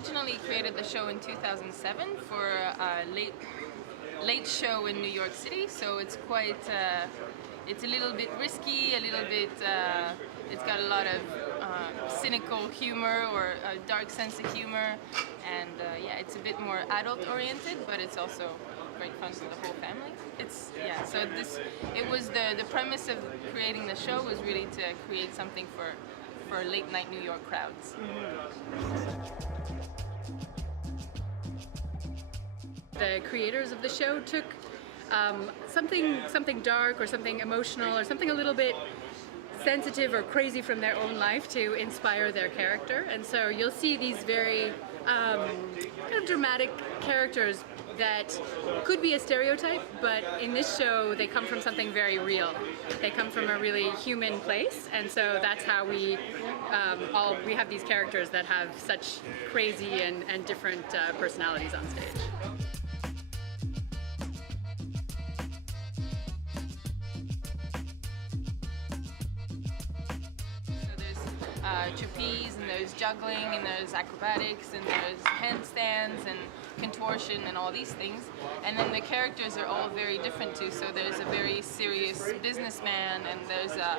originally created the show in 2007 for a late show in New York City, so it's quite, it's a little bit risky, a little bit, it's got a lot of cynical humor or a dark sense of humor, and yeah, it's a bit more adult oriented, but it's also great fun for the whole family. It's, yeah, so it was the premise of creating the show was really to create something for late night New York crowds. The creators of the show took something dark or something emotional or something a little bit sensitive or crazy from their own life to inspire their character, and so you'll see these very kind of dramatic characters that could be a stereotype, but in this show they come from something very real. They come from a really human place, and so that's how we have these characters that have such crazy and different personalities on stage. Trapeze, and there's juggling, and there's acrobatics, and there's handstands and contortion and all these things. And then the characters are all very different too. So there's a very serious businessman, and there's a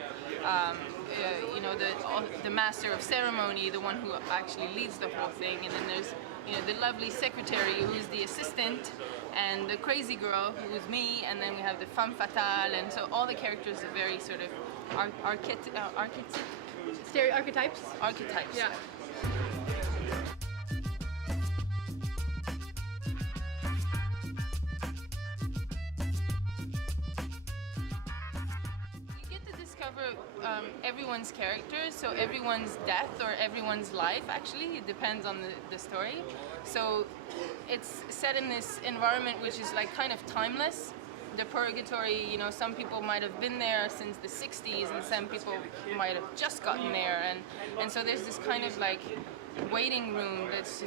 you know, the master of ceremony, the one who actually leads the whole thing. And then there's, you know, the lovely secretary who's the assistant, and the crazy girl who's me, and then we have the femme fatale, and so all the characters are very sort of archetypes. Archetypes. Yeah. You get to discover everyone's characters, so everyone's death or everyone's life, actually, it depends on the story. So it's set in this environment which is like kind of timeless. The purgatory, you know, some people might have been there since the 60s, and some people might have just gotten there, and so there's this kind of like waiting room that's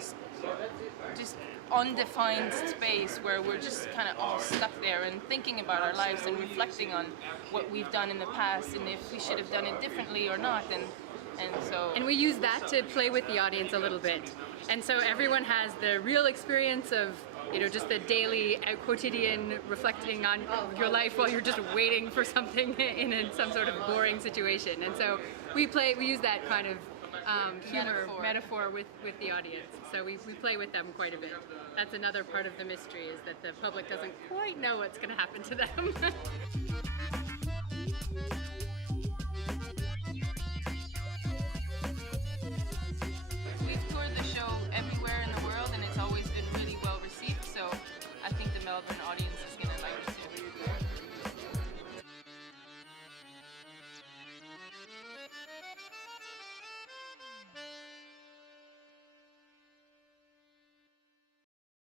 just undefined space where we're just kind of all stuck there and thinking about our lives and reflecting on what we've done in the past and if we should have done it differently or not, and we use that to play with the audience a little bit, and so everyone has the real experience of, you know, just the daily, quotidian reflecting on your life while you're just waiting for something in some sort of boring situation. And so we use that kind of humor metaphor with the audience. So we play with them quite a bit. That's another part of the mystery, is that the public doesn't quite know what's going to happen to them. We've toured the show everywhere in the world, and it's always been really well received, so I think the Melbourne audience is going to like it too.